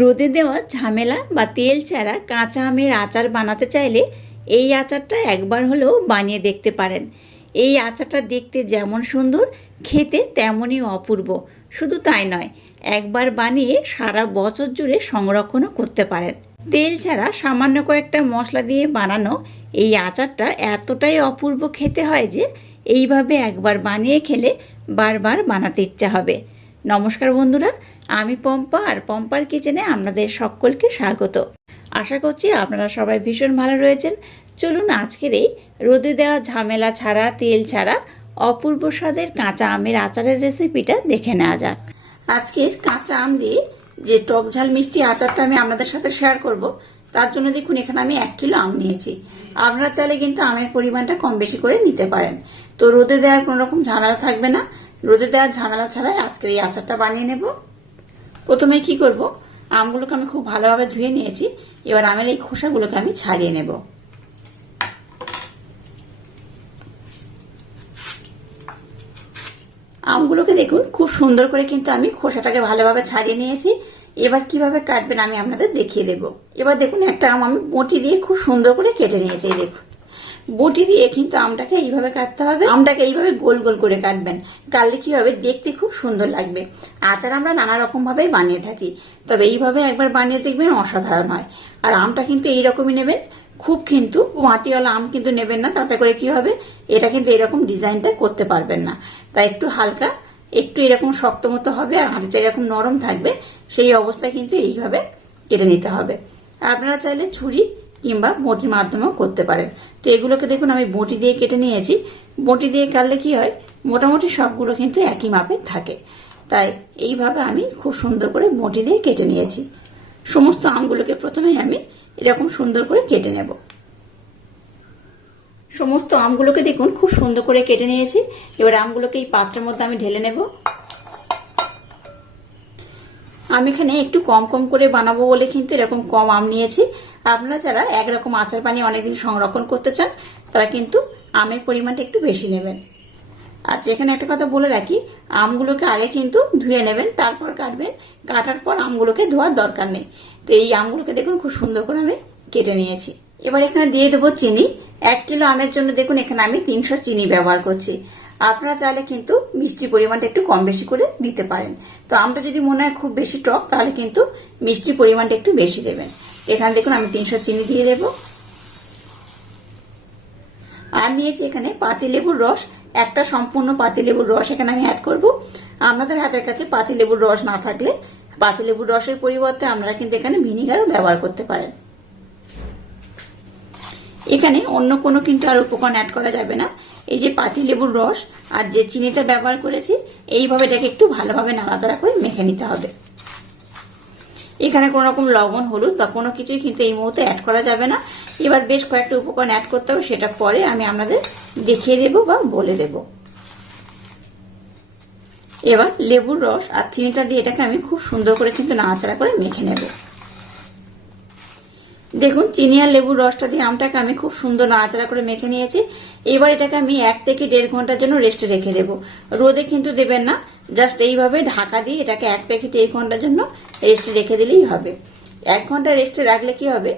রোদে দেওয়া ঝামেলা বা তেল ছাড়া কাঁচা আমের আচার বানাতে চাইলে এই আচারটা একবার হলেও বানিয়ে দেখতে পারেন। এই আচারটা দেখতে যেমন সুন্দর, খেতে তেমনই অপূর্ব। শুধু তাই নয়, একবার বানিয়ে সারা বছর জুড়ে সংরক্ষণও করতে পারেন। তেল ছাড়া সামান্য কয়েকটা মশলা দিয়ে বানানো এই আচারটা এতটাই অপূর্ব খেতে হয় যে এইভাবে একবার বানিয়ে খেলে বারবার বানাতে ইচ্ছা হবে। নমস্কার বন্ধুরা, আমি পম্পা, আর পম্পার কিচেনে আপনাদের সকলকে স্বাগত। আশা করছি আপনারা সবাই ভীষণ ভালো রয়েছেন। চলুন আজকের এই রোদে দেওয়া ঝামেলা ছাড়া, তেল ছাড়া অপূর্ব স্বাদের কাঁচা আমের আচারের রেসিপিটা দেখে নেওয়া যাক। আজকের কাঁচা আম দিয়ে যে টক ঝাল মিষ্টি আচারটা আমি আপনাদের সাথে শেয়ার করব, তার জন্য দেখুন এখানে আমি 1 কিলো আম নিয়েছি। আপনারা চাইলে কিন্তু আমের পরিমাণটা কম বেশি করে নিতে পারেন। তো রোদে দেওয়ার কোনো রকম ঝামেলা থাকবে না। রোদে দেওয়ার ঝামেলা ছাড়াই আজকের এই আচারটা বানিয়ে নেব। প্রথমে কি করব, আমগুলোকে আমি খুব ভালোভাবে ধুয়ে নিয়েছি। এবার আমের এই খোসাগুলোকে আমি ছাড়িয়ে নেব। আমগুলোকে দেখুন খুব সুন্দর করে কিন্তু আমি খোসাটাকে ভালোভাবে ছাড়িয়ে নিয়েছি। এবার কিভাবে কাটবেন আমি আপনাদের দেখিয়ে দেব। এবার দেখুন একটা আম আমি বটি দিয়ে খুব সুন্দর করে কেটে নিয়েছি। এই দেখুন, বটি দিয়ে কিন্তু আমটাকে এইভাবে কাটতে হবে। আমটাকে এইভাবে গোল গোল করে কাটবেন, কাটলে কি হবে, দেখতে খুব সুন্দর লাগবে। আচার আমরা নানা রকম ভাবেই বানিয়ে থাকি, তবে এইভাবে একবার বানিয়ে দেখবেন, অসাধারণ হয়। আর আমটা কিন্তু এইরকমই নেবেন, খুব কিন্তু মাটিওয়ালা আম কিন্তু নেবেন না, তাতে করে কি হবে, এটা কিন্তু এরকম ডিজাইনটা করতে পারবেন না। তাই একটু হালকা, একটু এরকম শক্ত মতো হবে, আর হাঁড়িটা এরকম নরম থাকবে, সেই অবস্থায় কিন্তু এইভাবে কেটে নিতে হবে। আপনারা চাইলে ছুরি কিংবা বটির মাধ্যমেও করতে পারেন। তো এগুলোকে দেখুন আমি বটি দিয়ে কেটে নিয়েছি। বটি দিয়ে কাটলে কি হয়, মোটামুটি সবগুলো কিন্তু একই মাপের থাকে। তাই এইভাবে আমি খুব সুন্দর করে বটি দিয়ে কেটে নিয়েছি। সমস্ত আমগুলোকে প্রথমেই আমি এরকম সুন্দর করে কেটে নেব। সমস্ত আমগুলোকে দেখুন খুব সুন্দর করে কেটে নিয়েছি। এবার আমগুলোকে এই পাত্রের মধ্যে আমি ঢেলে নেব। আমি এখানে একটু কম কম করে বানাবো বলে কিন্তু এরকম কম আম নিয়েছি। আপনারা যারা একরকম আচার বানিয়ে অনেকদিন সংরক্ষণ করতে চান, তারা কিন্তু আমের পরিমাণটা একটু বেশি নেবেন। আচ্ছা, এখানে একটা কথা বলে রাখি, আমগুলোকে আগে কিন্তু ধুয়ে নেবেন, তারপর কাটবেন। কাটার পর আমগুলোকে ধোয়ার দরকার নেই। তো এই আমগুলোকে দেখুন খুব সুন্দর করে আমি কেটে নিয়েছি। এবার এখানে দিয়ে দেবো চিনি। 1 কিলো আমের জন্য দেখুন এখানে আমি 300 চিনি ব্যবহার করছি। আপনারা চাইলে কিন্তু মিষ্টির পরিমাণটা একটু কম বেশি করে দিতে পারেন। তো আমটা যদি মনে হয় খুব বেশি টক, তাহলে কিন্তু মিষ্টির পরিমাণটা একটু বেশি দেবেন। এখানে দেখুন আমি 300 চিনি দিয়ে দেব। আর নিয়েছি এখানে পাতিলেবুর রস, একটা সম্পূর্ণ পাতিলেবুর রস এখানে আমি অ্যাড করব। আপনাদের হাতের কাছে পাতিলেবুর রস না থাকলে পাতিলেবুর রসের পরিবর্তে আপনারা কিন্তু এখানে ভিনিগারও ব্যবহার করতে পারেন। এখানে অন্য কোনো কিন্তু আর উপকরণ অ্যাড করা যাবে না। এই যে পাতিলেবুর রস আর যে চিনিটা ব্যবহার করেছি, এইভাবে এটাকে একটু ভালোভাবে নাড়াচাড়া করে মেখে নিতে হবে। এখানে কোনো রকম লবণ, হলুদ বা কোনো কিছুই কিন্তু এই মুহূর্তে অ্যাড করা যাবে না। এবার বেশ কয়েকটা উপকরণ অ্যাড করতে হবে, সেটা পরে আমি আপনাদের দেখিয়ে দেব বা বলে দেব। এবার লেবুর রস আর চিনিটা দিয়ে এটাকে আমি খুব সুন্দর করে কিন্তু নাড়াচাড়া করে মেখে নেব। দেখুন চিনি আর লেবুর রসটা দিয়ে আমটাকে আমি খুব সুন্দর নাড়াচাড়া করে মেখে নিয়েছি। এবার এটাকে আমি 1 থেকে 1.5 ঘন্টার জন্য রেস্টে রেখে দেব। রোদে কিন্তু দেবেন না, জাস্ট এইভাবে ঢাকা দিয়ে এটাকে 1 থেকে 1.5 ঘন্টার জন্য রেস্টে রেখে দিলেই হবে। 1 ঘন্টা রেস্টে রাখলে কি হবে,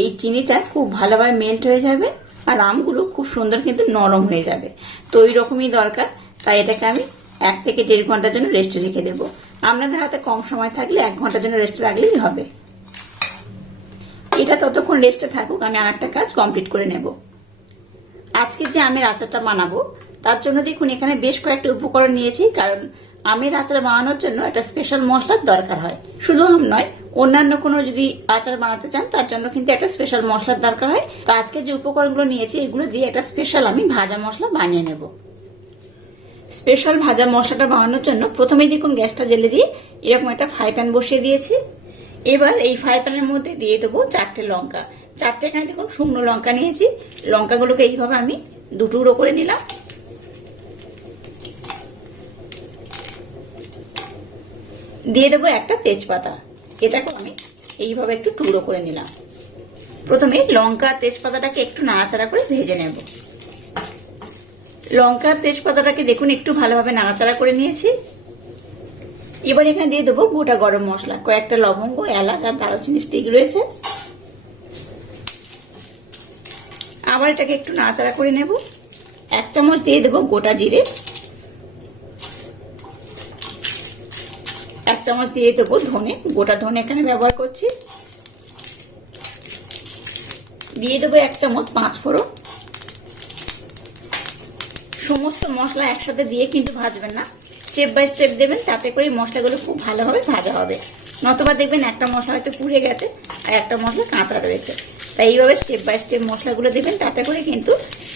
এই চিনিটা খুব ভালোভাবে মেল্ট হয়ে যাবে, আর আমগুলো খুব সুন্দর কিন্তু নরম হয়ে যাবে। তো ওই রকমই দরকার। তাই এটাকে আমি 1 থেকে 1.5 ঘন্টার জন্য রেস্টে রেখে দেব। আপনাদের হাতে কম সময় থাকলে 1 ঘন্টার জন্য রেস্টে রাখলেই হবে। এটা ততক্ষণ রেস্টে থাকুক, আমি আর একটা কাজ কমপ্লিট করে নেব। আজকে যে আমের আচারটা বানাবো, তার জন্য দেখুন এখানে বেশ কয়েকটা উপকরণ নিয়েছি, কারণ আমের আচার বানানোর জন্য একটা স্পেশাল মশলার দরকার হয়। শুধু আম নয়, অন্যান্য কোনো যদি আচার বানাতে চান, তার জন্য কিন্তু একটা স্পেশাল মশলার দরকার হয়। তো আজকে যে উপকরণগুলো নিয়েছি, এগুলো দিয়ে একটা স্পেশাল আমি ভাজা মশলা বানিয়ে নেব। স্পেশাল ভাজা মশলাটা বানানোর জন্য প্রথমেই দেখুন গ্যাসটা জ্বেলে দিয়ে এরকম একটা ফ্রাই প্যান বসিয়ে দিয়েছি। এবার এই ফ্রাই প্যানের মধ্যে দিয়ে দেবো 4টে লঙ্কা। 4টে এখানে দেখুন শুকনো লঙ্কা নিয়েছি। লঙ্কাগুলোকে এইভাবে আমি 2 টুকরো করে নিলাম। দিয়ে দেবো একটা তেজপাতা, এটাকে আমি এইভাবে একটু টুকরো করে নিলাম। প্রথমে লঙ্কা তেজপাতাটাকে একটু নাড়াচাড়া করে ভেজে নেব। লঙ্কা তেজপাতাটাকে দেখুন একটু ভালোভাবে নাড়াচাড়া করে নিয়েছি। এবার এখানে দিয়ে দেবো গোটা গরম মশলা, কয়েকটা লবঙ্গ, এলাচ আর দারুচিনি স্টিক রয়েছে। আবার এটাকে একটু নাড়াচাড়া করে নেব। 1 চামচ দিয়ে দেবো গোটা জিরে, 1 চামচ দিয়ে দেবো ধনে, গোটা ধনে এখানে ব্যবহার করছি। দিয়ে দেবো 1 চামচ 5 ফোড়ন। সমস্ত মশলা একসাথে দিয়ে কিন্তু ভাজবেন না, স্টেপ বাই স্টেপ দেবেন, তাতে করে মশলাগুলো খুব ভালোভাবে ভাজা হবে। নতুবা দেখবেন একটা মশলা হয়তো পুড়ে গেছে আর একটা মশলা কাঁচা রয়েছে। তাই এইভাবে স্টেপ বাই স্টেপ মশলাগুলো দেবেন, তাতে করে কিন্তু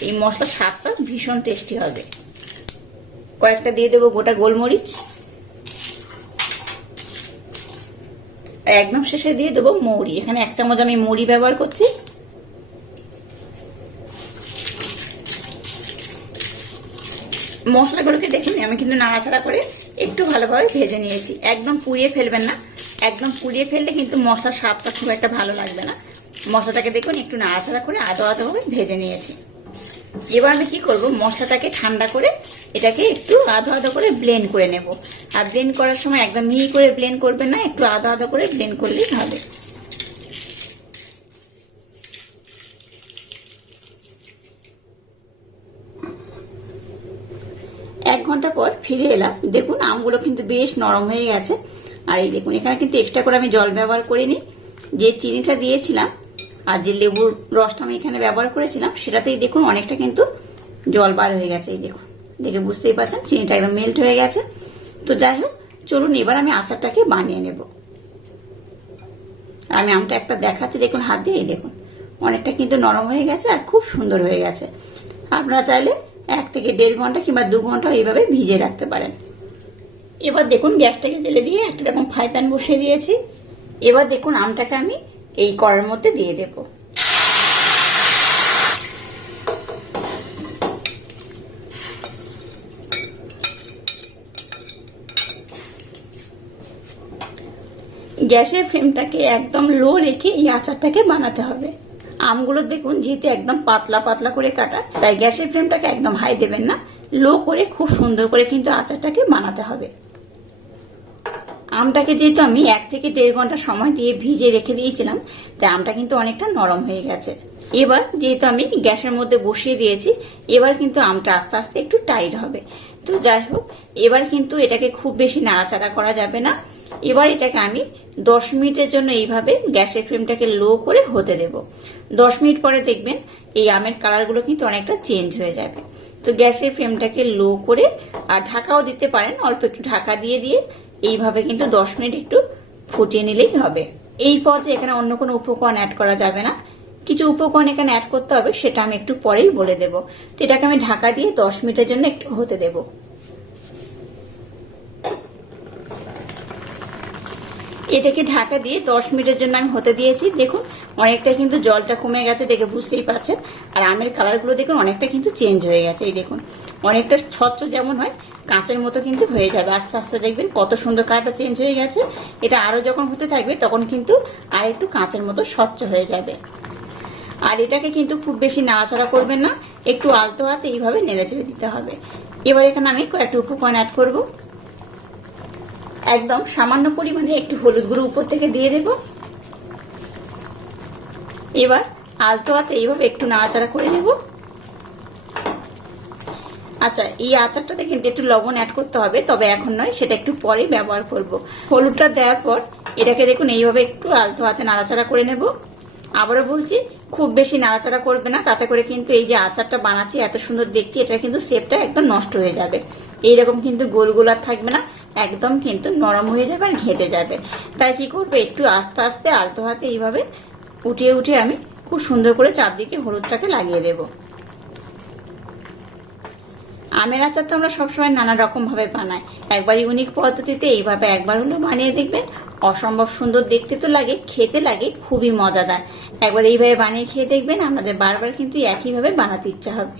এই মশলার স্বাদটা ভীষণ টেস্টি হবে। কয়েকটা দিয়ে দেবো গোটা গোলমরিচ, আর একদম শেষে দিয়ে দেবো মৌরি। এখানে 1 চামচ আমি মৌরি ব্যবহার করছি। মশলাগুলোকে দেখুন আমি কিন্তু নাড়াচাড়া করে একটু ভালোভাবে ভেজে নিয়েছি। একদম পুড়িয়ে ফেলবেন না, একদম পুড়িয়ে ফেললে কিন্তু মশলার স্বাদটা খুব একটা ভালো লাগবে না। মশলাটাকে দেখুন একটু নাড়াচাড়া করে আদো আদোভাবে ভেজে নিয়েছি। এবার আমি কি করব, মশলাটাকে ঠান্ডা করে এটাকে একটু আদো আদো করে ব্লেন্ড করে নেব। আর ব্লেন্ড করার সময় একদম মিহি করে ব্লেন্ড করবেন না, একটু আদো আদো করে ব্লেন্ড করলেই হবে। 1 ঘন্টা পর ফিরে এলাম। দেখুন আমগুলো কিন্তু বেশ নরম হয়ে গেছে। আর এই দেখুন এখানে কিন্তু এক্সট্রা করে আমি জল ব্যবহার করিনি। যে চিনিটা দিয়েছিলাম আর যে লেবুর রসটা আমি এখানে ব্যবহার করেছিলাম, সেটাতেই দেখুন অনেকটা কিন্তু জল বার হয়ে গেছে। এই দেখুন, দেখে বুঝতেই পারছেন চিনিটা একদম মেল্ট হয়ে গেছে। তো যাই হোক, চলুন এবার আমি আচারটাকে বানিয়ে নেব। আমি আমটা একটা দেখাচ্ছি, দেখুন হাত দিয়ে, এই দেখুন অনেকটা কিন্তু নরম হয়ে গেছে আর খুব সুন্দর হয়ে গেছে। আপনারা চাইলে 1 থেকে 1.5 ঘন্টা কিংবা 2 ঘন্টা এইভাবে ভিজিয়ে রাখতে পারেন। এবার দেখুন গ্যাসটাকে জেলে দিয়ে একটা রকম ফ্রাই প্যান বসিয়ে দিয়েছি। এবার দেখুন আমটাকে আমি এই কড়াইয়ের মধ্যে দিয়ে দেব। গ্যাসের ফ্লেমটাকে একদম লো রেখে এই আচারটাকে বানাতে হবে। আমগুলো দেখুন যেহেতু একদম পাতলা পাতলা করে কাটা, তাই গ্যাসের ফ্লেমটাকে একদম হাই দেবেন না, লো করে খুব সুন্দর করে কিন্তু আচারটাকে বানাতে হবে। আমটাকে যেহেতু আমি 1 থেকে 1.5 ঘন্টা সময় দিয়ে ভিজে রেখে দিয়েছিলাম, তাই আমটা কিন্তু অনেকটা নরম হয়ে গেছে। এবার যেহেতু আমি গ্যাসের মধ্যে বসিয়ে দিয়েছি, এবার কিন্তু আমটা আস্তে আস্তে একটু টাইট হবে। তো যাই হোক, এবার কিন্তু এটাকে খুব বেশি নাড়াচাড়া করা যাবে না। এবার এটাকে আমি 10 মিনিটের জন্য এইভাবে গ্যাসের ফ্লেমটাকে লো করে হতে দেব। 10 মিনিট পরে দেখবেন এই আমের কালারগুলো কিন্তু অনেকটা চেঞ্জ হয়ে যাবে। তো গ্যাসের ফ্লেমটাকে লো করে, আর ঢাকাও দিতে পারেন, অল্প একটু ঢাকা দিয়ে দিয়ে এইভাবে কিন্তু 10 মিনিট একটু ফুটিয়ে নিলেই হবে। এই পথে এখানে অন্য কোনো উপকরণ অ্যাড করা যাবে না। কিছু উপকরণ এখানে অ্যাড করতে হবে, সেটা আমি একটু পরেই বলে দেব। তো এটাকে আমি ঢাকা দিয়ে 10 মিনিটের জন্য একটু হতে দেব। এটাকে ঢাকা দিয়ে 10 মিনিটের জন্য আমি হতে দিয়েছি। দেখুন অনেকটা কিন্তু জলটা কমে গেছে, দেখে বুঝতেই পারছেন। আর আমের কালারগুলো দেখুন অনেকটা কিন্তু চেঞ্জ হয়ে গেছে। এই দেখুন অনেকটা স্বচ্ছ যেমন হয়, কাঁচের মতো কিন্তু হয়ে যাবে। আস্তে আস্তে দেখবেন কত সুন্দর কালারটা চেঞ্জ হয়ে গেছে। এটা আরো যখন হতে থাকবে তখন কিন্তু আর একটু কাঁচের মতো স্বচ্ছ হয়ে যাবে। আর এটাকে কিন্তু খুব বেশি নাড়াচাড়া করবেন না, একটু আলতো হাতে এইভাবে নেড়েচেড়ে দিতে হবে। এবার এখানে আমি কয়েকটা উপকরণ অ্যাড করব। একদম সামান্য পরিমাণে একটু হলুদ গুঁড়ো উপর থেকে দিয়ে দেব। এবার আলতো হাতে এইভাবে একটু নাড়াচাড়া করে নেব। আচ্ছা, এই আচারটাতে কিন্তু একটু লবণ অ্যাড করতে হবে, তবে এখন নয়, সেটা একটু পরে ব্যবহার করব। হলুদটা দেওয়ার পর এটাকে দেখুন এইভাবে একটু আলতো হাতে নাড়াচাড়া করে নেব। আবারও বলছি, খুব বেশি নাড়াচাড়া করবে না, তাতে করে কিন্তু এই যে আচারটা বানাচ্ছি এত সুন্দর দেখতে, এটা কিন্তু শেপটা একদম নষ্ট হয়ে যাবে। এইরকম কিন্তু গোল গোল আর থাকবে না, একদম কিন্তু নরম হয়ে যাবে আর ঘেটে যাবে। তাই কি করবে, একটু আস্তে আস্তে আলতো হাতে এইভাবে উঠিয়ে উঠিয়ে আমি খুব সুন্দর করে চারদিকে হলুদটাকে লাগিয়ে দেব। আমের আচার তো আমরা সবসময় নানা রকম ভাবে বানাই, একবার ইউনিক পদ্ধতিতে এইভাবে একবার হলো বানিয়ে দেখবেন, অসম্ভব সুন্দর দেখতে তো লাগে, খেতে লাগে খুবই মজাদার। একবার এইভাবে বানিয়ে খেয়ে দেখবেন, আমাদের বারবার কিন্তু একইভাবে বানাতে ইচ্ছা হবে।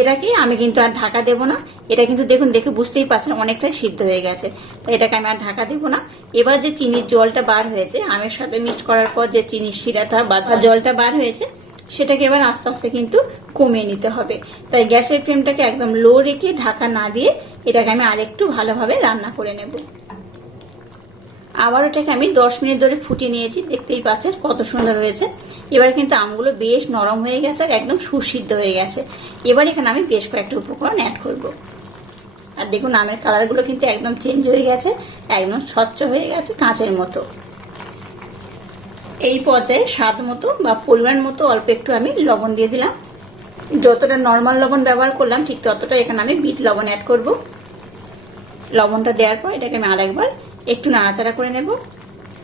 এটাকে আমি কিন্তু আর ঢাকা দেব না। এটা কিন্তু দেখুন, দেখে বুঝতেই পারছেন অনেকটাই সিদ্ধ হয়ে গেছে, তাই এটাকে আমি আর ঢাকা দেব না। এবার যে চিনির জলটা বার হয়েছে, আমের সাথে মিক্সড করার পর যে চিনির শিরাটা বা জলটা বার হয়েছে, সেটাকে এবার আস্তে আস্তে কিন্তু কমিয়ে নিতে হবে। তাই গ্যাসের ফ্লেমটাকে একদম লো রেখে ঢাকা না দিয়ে এটাকে আমি আরেকটু ভালোভাবে রান্না করে নেব। আবার এটাকে আমি 10 মিনিট ধরে ফুটিয়ে নিয়েছি, দেখতেই পাচ্ছেন কত সুন্দর হয়েছে। এবার কিন্তু আমগুলো বেশ নরম হয়ে গেছে আর একদম সুসিদ্ধ হয়ে গেছে। এবার এখানে আমি বেশ কয়েকটা উপকরণ অ্যাড করব। আর দেখুন আমের কালারগুলো কিন্তু একদম চেঞ্জ হয়ে গেছে, একদম স্বচ্ছ হয়ে গেছে, কাঁচের মতো। এই পর্যায়ে স্বাদ মতো বা পরিমাণ মতো অল্প একটু আমি লবণ দিয়ে দিলাম। যতটা নর্মাল লবণ ব্যবহার করলাম ঠিক ততটা এখানে আমি বিট লবণ অ্যাড করব। লবণটা দেওয়ার পর এটাকে আমি আরেকবার একটু নাড়াচাড়া করে নেব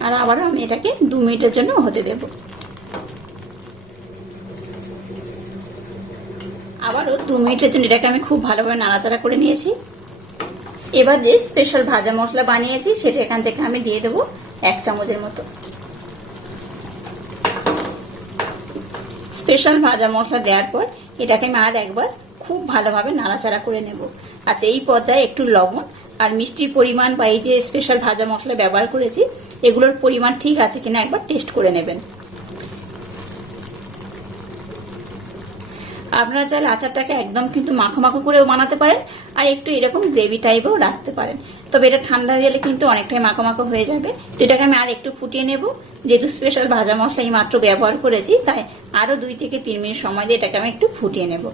আর আবারও আমি এটাকে 2 মিনিটের জন্য হতে দেব। আবারও 2 মিনিটের জন্য এটাকে আমি খুব ভালোভাবে নাড়াচাড়া করে নিয়েছি। এবার যে স্পেশাল ভাজা মশলা বানিয়েছি সেটা এখান থেকে আমি দিয়ে দেবো 1 চামচের মতো। স্পেশাল ভাজা মশলা দেওয়ার পর এটাকে আমি আর একবার খুব ভালোভাবে নাড়াচাড়া করে নেব। আচ্ছা, এই পর্যায়ে একটু লবণ আর মিষ্টির পরিমাণ বা এই যে স্পেশাল ভাজা মশলা ব্যবহার করেছি এগুলোর পরিমাণ ঠিক আছে কিনা একবার টেস্ট করে নেবেন। আপনারা চাইলে আচারটাকে একদম কিন্তু মাখো মাখো করেও বানাতে পারেন আর একটু এরকম গ্রেভি টাইপেও রাখতে পারেন, তবে এটা ঠান্ডা হয়ে গেলে কিন্তু অনেকটাই মাখো মাখো হয়ে যাবে। তো এটাকে আমি আর একটু ফুটিয়ে নেব। যেহেতু স্পেশাল ভাজা মশলা এই মাত্র ব্যবহার করেছি তাই আরো 2 থেকে 3 মিনিট সময় দিয়ে এটাকে আমি একটু ফুটিয়ে নেব।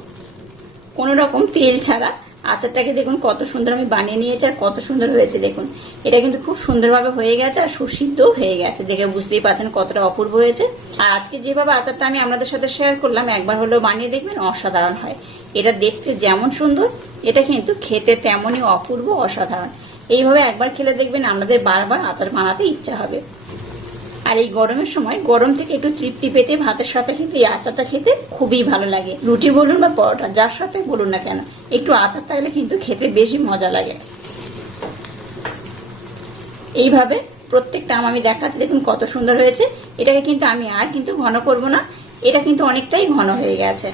কোনো রকম তেল ছাড়া আচারটাকে দেখুন কত সুন্দর আমি বানিয়ে নিয়েছি আর কত সুন্দর হয়েছে। দেখুন এটা কিন্তু খুব সুন্দরভাবে হয়ে গেছে আর সুসিদ্ধও হয়ে গেছে, দেখে বুঝতেই পারছেন কতটা অপূর্ব হয়েছে। আর আজকে যেভাবে আচারটা আমি আপনাদের সাথে শেয়ার করলাম একবার হলেও বানিয়ে দেখবেন, অসাধারণ হয়। এটা দেখতে যেমন সুন্দর এটা কিন্তু খেতে তেমনই অপূর্ব, অসাধারণ। এইভাবে একবার খেলে দেখবেন আপনাদের বারবার আচার বানাতে ইচ্ছা হবে। আর এই গরমের সময় গরম থেকে একটু তৃপ্তি পেতে ভাতের সাথে কিন্তু এই আচারটা খেতে খুবই ভালো লাগে। রুটি বলুন বা পরোটা যার সাথে বলুন না কেন একটু আচার থাকলে কিন্তু খেতে বেশি মজা লাগে। এইভাবে প্রত্যেকটা আম আমি দেখাচ্ছি, দেখুন কত সুন্দর হয়েছে। এটাকে কিন্তু আমি আর কিন্তু ঘন করব না, এটা কিন্তু অনেকটাই ঘন হয়ে গেছে।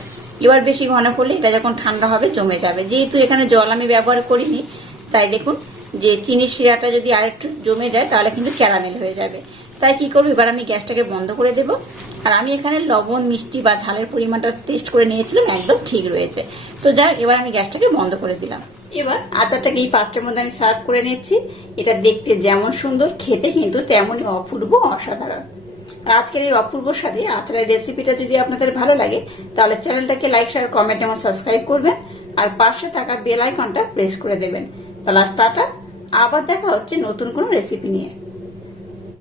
এবার বেশি ঘন করলে এটা যখন ঠান্ডা হবে জমে যাবে। যেহেতু এখানে জল আমি ব্যবহার করিনি তাই দেখুন যে চিনির শিরাটা যদি আর একটু জমে যায় তাহলে কিন্তু ক্যারামেল হয়ে যাবে। তাই কি করবো, এবার আমি গ্যাসটাকে বন্ধ করে দেব। আর আমি এখানে লবণ মিষ্টি বা ঝালের পরিমাণটা টেস্ট করে নিয়েছিলাম, একদম ঠিক রয়েছে। তো যাই এবার আমি গ্যাসটাকে বন্ধ করে দিলাম। এবার আচারটাকে এই পাত্রের মধ্যে আমি সার্ভ করে নিচ্ছি। এটা দেখতে যেমন সুন্দর খেতে কিন্তু তেমনই অপূর্ব, অসাধারণ। আর আজকের এই অপূর্ব স্বাদে আচারের রেসিপিটা যদি আপনাদের ভালো লাগে তাহলে চ্যানেলটাকে লাইক শেয়ার কমেন্ট এবং সাবস্ক্রাইব করবেন আর পাশে থাকা বেল আইকনটা প্রেস করে দেবেন। তাহলে টাটা, আবার দেখা হচ্ছে নতুন কোনো রেসিপি নিয়ে।